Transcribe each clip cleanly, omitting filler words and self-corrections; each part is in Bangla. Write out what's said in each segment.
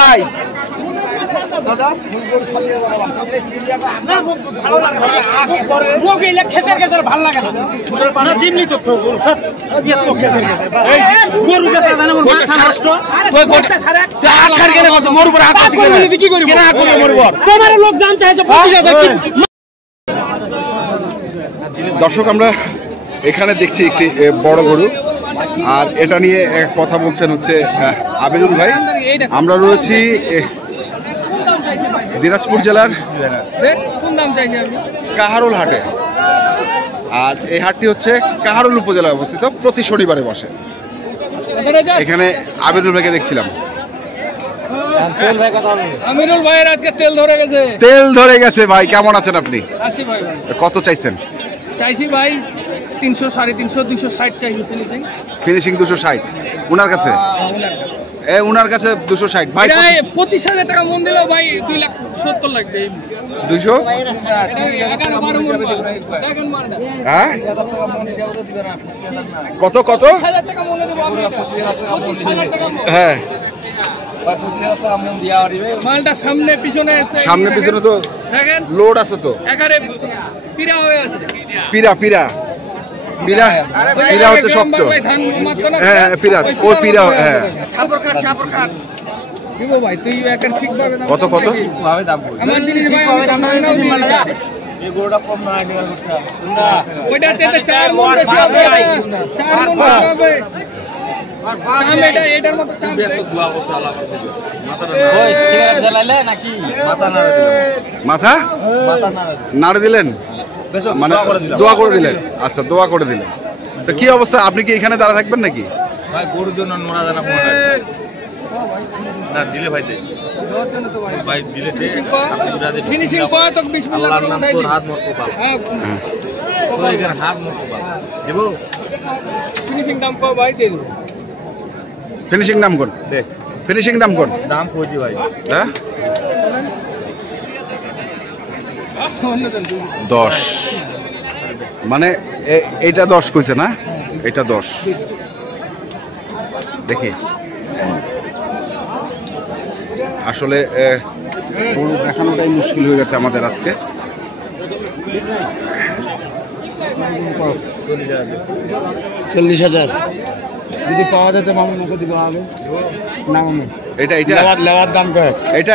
ভাই দাদা ভালো লাগে না দিমলি তো লোক জান চাইছে। দর্শক আমরা এখানে দেখছি একটি বড় গরু, আর এটা নিয়ে কথা বলছেন হচ্ছে আবিরুল ভাই। আমরা রয়েছি দিনাজপুর জেলার কাহারোল হাটে, আর এই হাটটি হচ্ছে কাহারোল উপজেলায় অবস্থিত, প্রতি শনিবারে বসে। এখানে আবিরুল ভাইকে দেখছিলাম। আমিরুল ভাইয়ের আজকে তেল ধরে গেছে। তেল ধরে গেছে ভাই, কেমন আছেন আপনি? আছি ভাই। কত চাইছেন? চাইছি ভাই 300, 350, 260 চাইছি ফিনিশিং। ফিনিশিং 260 উনার কাছে? উনার কাছে 260 ভাই। 25,000 টাকা মন দিলেও ভাই 2,70,000 লাগবে। 200 হ্যাঁ কত কত? 25,000 টাকা মনে দেব আমি। 25,000 টাকা হ্যাঁ মালটা সামনে পিছনে তো দেখেন লোড আছে তো, একারে পিরা হয়ে আছে। পিরা পিরা পিরা পিরা হচ্ছে শক্ত। হ্যাঁ পিরা, ওই পিরা। হ্যাঁ ছাপর খাট দিব ভাই, তুই এখন ঠিক ভাবে না। কত কত আমার জিনিস ভাই আমি এই গোড়া কম না আছে না, ওইটাতে 4 মণ বেশি হবে, 4 মণ বেশি হবে। চাম এটার মতো চাম তো দুয়া বছর আলাদা করে ওই সিগারেট জ্বালাইলে নাকি মাথা নাড়া দিলেন? মাথা নাড়া দিলেন মানে দোয়া করে দিলেন? আচ্ছা দোয়া করে দিলেন। তো কি অবস্থা, আপনি কি এখানে দাঁড়া থাকবেন নাকি? ভাই গরুর জন্য নোড়া দানা কোন না দিলে ভাই দে ভাই দিলে দে ফিনিশিং কয় তো বিসমিল্লাহ আল্লাহর নাম তোর হাত মোর কপাল। হ্যাঁ তোর এখানে হাত মোর কপাল দেব। ফিনিশিং দাম কয় ভাই দে দেব। ফিনিশিং দাম কোন? দে ফিনিশিং দাম কোন? দাম কইছি ভাই। হ্যাঁ 10 মানে এইটা 10 কইছে না? এটা 10 দেখি। আসলে গরু দেখানোটাই মুশকিল হয়ে গেছে আমাদের আজকে। 40,000 যদি পাওয়া যেত মামু মুখে দিব আগে না মামু। এটা লেওয়ার দাম কয়? এটা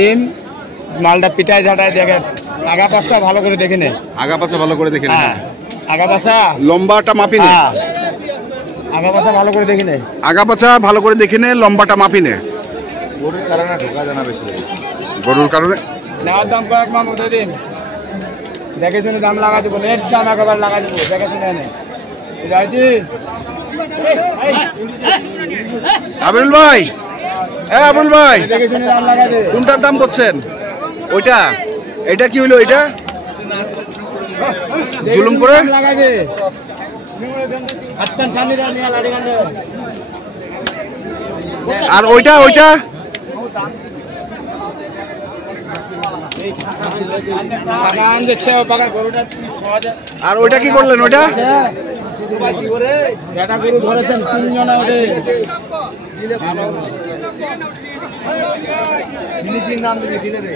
দিন মালটা পিটাই ঝাটাই দেখেন, আগা পাশটা ভালো করে দেখে নে। আগা পাশা ভালো করে দেখে নে। আগা পাশা লম্বাটা মাপি নে। আগা পাশা ভালো করে দেখে নে। আগা পাশা ভালো করে দেখে নে, লম্বাটা মাপি নে। গরুর কারণে ঢোকা জানা বেশি। গরুর কারণে লেওয়ার দাম কয়েক মামু দিয়ে দিন, দেখে শুনে দাম লাগা দিব। নেট দাম একেবারে লাগা দিব, দেখে শুনে নে। আবুল ভাই, আবুল ভাই কোনটার দাম করছেন? ওইটা এটা কি হইলো? এটা জুলুম করে আর ওইটা ওইটা আর ওইটা কি করলেন? ওইটা গরু ধরেছেন 3 জনা। ফিনিশিং নাম দিলে দিলে রে।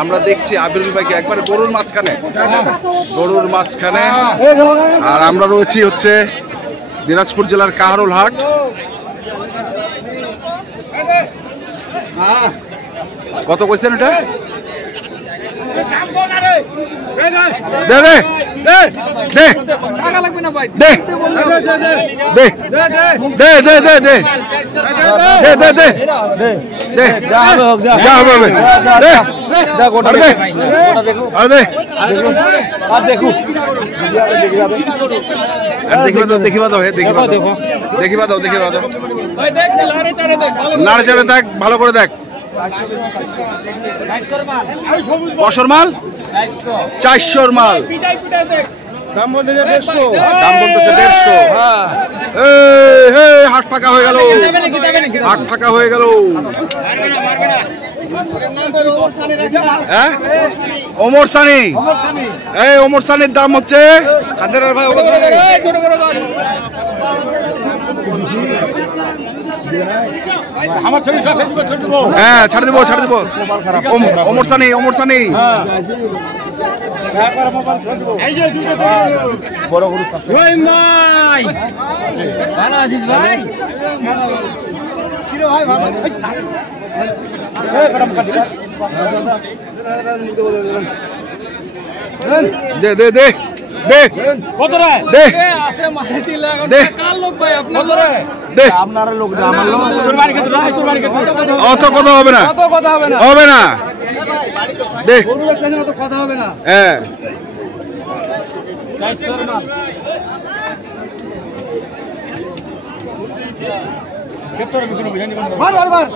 আমরা দেখছি আবিরুল ভাইকে একবার গরুর মাঝখানে, আর আমরা রয়েছি হচ্ছে দিনাজপুর জেলার কাহারোল হাট। কত কইছেন এটা? দে দে দে দে টাকা লাগবে না ভাই। দে দে দে দে দে দে দে দে দে যা হবে দে দে গোটা দে আর দে আর দেখো দেখিবা দাও ভাই দেখ লারে চারে দেখ লাড়ে চাড়ে দেখ, ভালো করে দেখ। কসর মাল 400 মাল। দাম বলতেছে 150। দাম বলতেছে 150। হাট ফাঁকা হয়ে গেল, হাট ফাঁকা হয়ে গেল। ওমর সানি, এই ওমর সানির দাম হচ্ছে হ্যাঁ ছাড় দিব, ছাড় দিব। ওমর সানি, ওমর সানি বড় গরু দে দে দে দে কত রে দে আসে মাটি লাগা দে কার লোক ভাই আপনার লোক দে আপনার লোক দে আমার লোক তোর বাড়ি কত তোর বাড়ি কত অত কথা হবে না, অত কথা হবে না, হবে না দে গরু দেখছেন অত কথা হবে না। হ্যাঁ 400 মাল কেতরে বিক্রি হবে জানি মার মার মার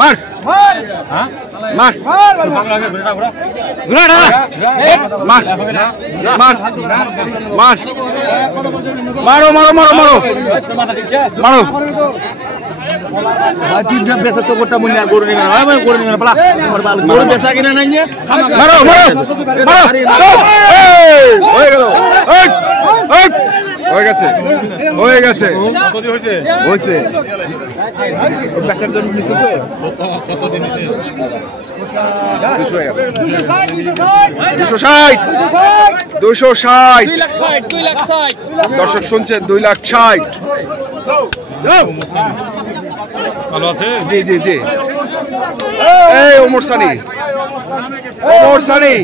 মার হ্যাঁ মার মার বাংলা ঘুরা ঘুরা ঘুরা মার মার মার মারো মারো মারো মারো মারো ভাই তিনটা বেচা তো গোটা মুন্না গরু নিবে না ভাই গরু নিবে না পালা গরু বেচা কিনা নাই নিয়ে মারো মারো মারো হয়ে গেল হয়ে গেছে, হয়ে গেছে, কত হয়েছে হয়েছে বেচার জন্য নিছে তো কত দিন নিছে 260 দর্শক শুনছেন 260 ভালো আছে জি জি জি। এই ওমর সানি, ওমর সানি,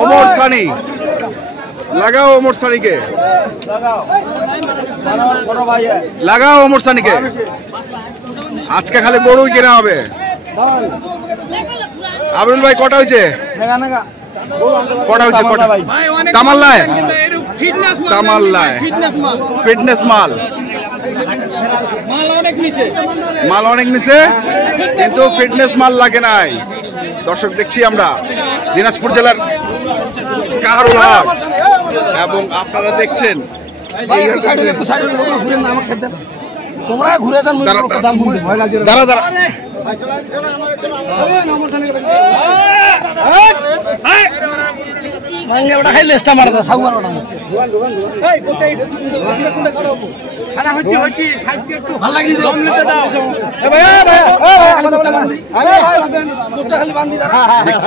ওমর সানি লাগাও ওমর সানিকে, লাগাও ওমর সানিকে। আজকে খালি গরুই কেনা হবে। আবরুল ভাই কটা হয়েছে? কটা হয়েছে? কটা তামাল্লায়, তামাল্লায় ফিটনেস মাল, মাল অনেক নিচে কিন্তু ফিটনেস মাল লাগে নাই। দর্শক দেখছি আমরা দিনাজপুর জেলার কাহারুল হাট এবং আপনারা দেখছেন তোমরা ঘুরে যান দাঁড়া দাঁড়া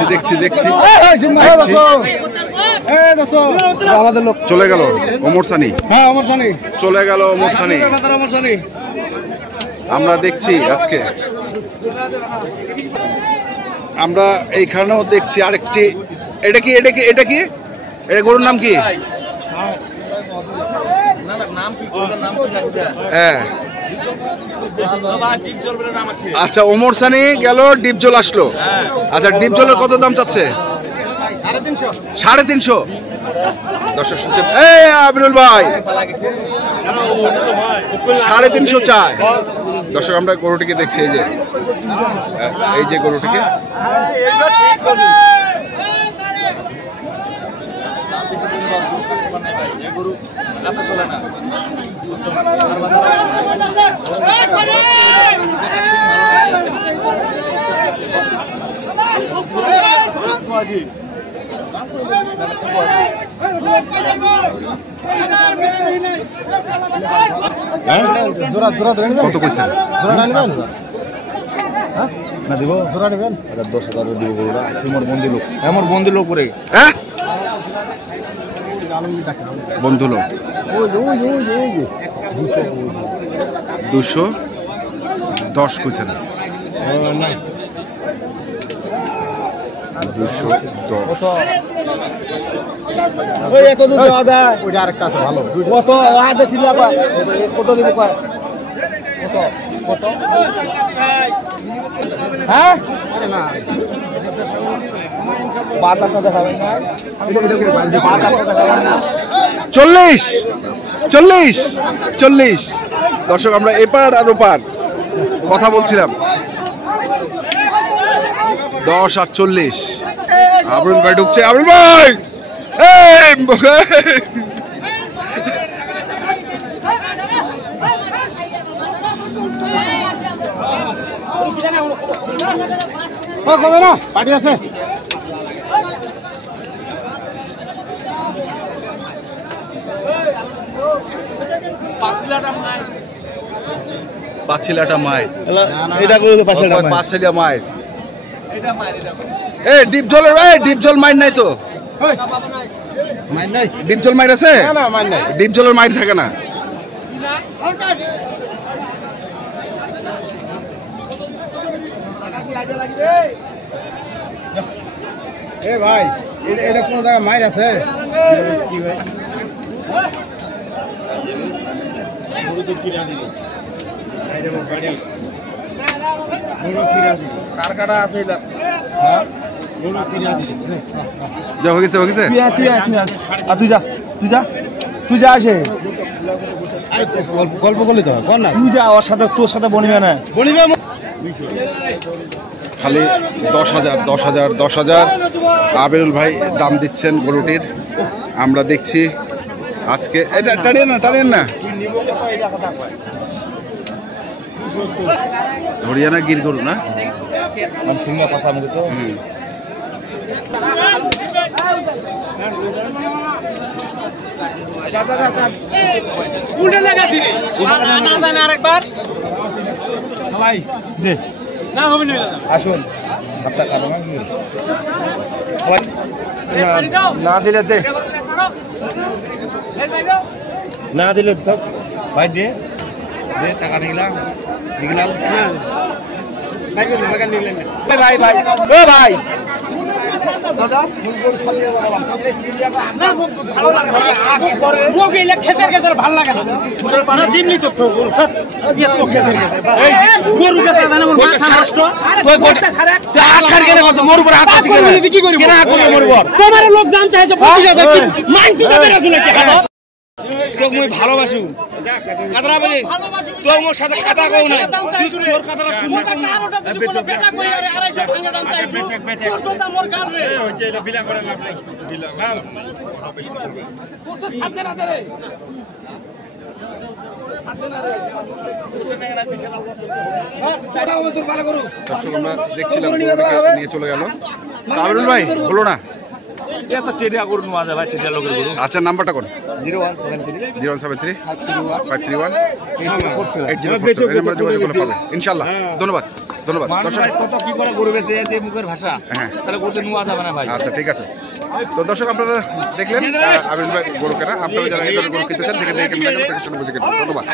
দেখছি দেখছি আমাদের লোক চলে গেল ওমর সানি। হ্যাঁ ওমর সানি চলে গেল, ওমর সানি আমরা দেখছি আজকে। আমরা এইখানেও দেখছি আরেকটি। এটা কি এটা কি এটা কি এটা গরুর নাম কি? হ্যাঁ আচ্ছা ওমর সানি গেল, ডিপজল আসলো। আচ্ছা ডিপজলের কত দাম চাচ্ছে? 350। দর্শক শুনছেন এই আবরুল ভাই 350 চায়। দর্শক আমরা গরুটিকে দেখছি, এই যে এই যে গরুটিকে কত কইছেন? না দিব জোড়া নেবেন 10,000 দিব গরুটা। তোমার বন্ধু লোক, আমার বন্ধু লোক করে হ্যাঁ বন্ধু লোক 210 কইছেন। 210 ওই কত দাও দা ওইটা আরেকটা আছে ভালো কত হাতে ছিল আপা কত দিব কয় কত কত হ্যাঁ না বাতাটা দেখাবেন না এটা বাতাটা দেখাবেন না 40 40 40। দর্শক আমরা এপার আর ওপার কথা বলছিলাম 10 আর 40। আবরুল ভাই ঢুকছে, আবরুল ভাই পার্টি আছে পাঁচিলাটা মায়ের, এটা করে পাশে পাঁচিলা মায়ের, এ ডিপ জলের, ডিপ জল মাইর নাই তো, মাইন নাই ডিপ জল মাইর আছে, না মাইন নাই ডিপ জলের মাইর থাকে না। এ ভাই এটা কোন জায়গা মাইর আছে কি ভাই কারকাটা আছে এটা হ্যাঁ যা হয়ে গেছে, হয়ে গেছে। তুই যা আসে গল্প করলি তো কর না, তুই যা ওর সাথে, তোর সাথে বনিবে না বনিবে খালি 10,000 10,000 10,000 আবেরুল ভাই দাম দিচ্ছেন গরুটির। আমরা দেখছি আজকে, এটা টানিয়েন না, টানিয়েন না, হরিয়ানা গির গরু না, সিংহা পাশা মুখে তো উল্টে লাগাছি রে আরেকবার ভাই দে না হবে না আসুন আপনার কারণ না দিলে দে, না দিলে তো ভাই দে দে টাকা নিলাম নিলাম ভাই ভাই ও ভাই দাদা মুরগোর সাথে না ভালো লাগে মুখ এলে খেসার খেসার ভালো লাগে না দিমনি তো সব দিয়ে তো খেসার খেসার এই গরু খেসার জানা মোর মাথা নষ্ট তুই গোটা ছাড়া তুই হাত খার কেন করছ মোর উপর হাত আছে কি করি কেনা করে মোর উপর তোমার লোক জান চাইছে 25,000 মানছি যাবে রাখু নাকি হাত তোক মই ভালোবাসু কাদরা বলি তোর মোর সাথে কথা কও না তুই তোর কথাটা শুনবি কারোটা কিছু কোনো বেটা কই আরে 250 ভাঙা দাম চাইছো তোর তো মোর গাল রে ওইটা এটা বিলা করে লাভ নাই বিলা তোর তো ছাড় দে না রে দর্শক আমরা দেখছিলাম গরুটাকে নিয়ে চলে গেল। আবেরুল ভাই হলো না, এটা টেডিয়া করুন মাঝে ভাই টেডিয়া লোকের গরু আচ্ছা নাম্বারটা কোন? 0173 073 531 8047 এই নাম্বারে যোগাযোগ করলে পাবে ইনশাআল্লাহ। ধন্যবাদ, ধন্যবাদ দর্শক। কত কি করে গরু বেচে এই মুখের ভাষা হ্যাঁ তাহলে গরু নেওয়া যাবে না ভাই। আচ্ছা ঠিক আছে। তো দর্শক আপনারা দেখলেন আবেরুল ভাই গরু কেনা, আপনারা যারা এই ধরনের গরু কিনতে চান থেকে দেখে বুঝে কিনবেন। ধন্যবাদ।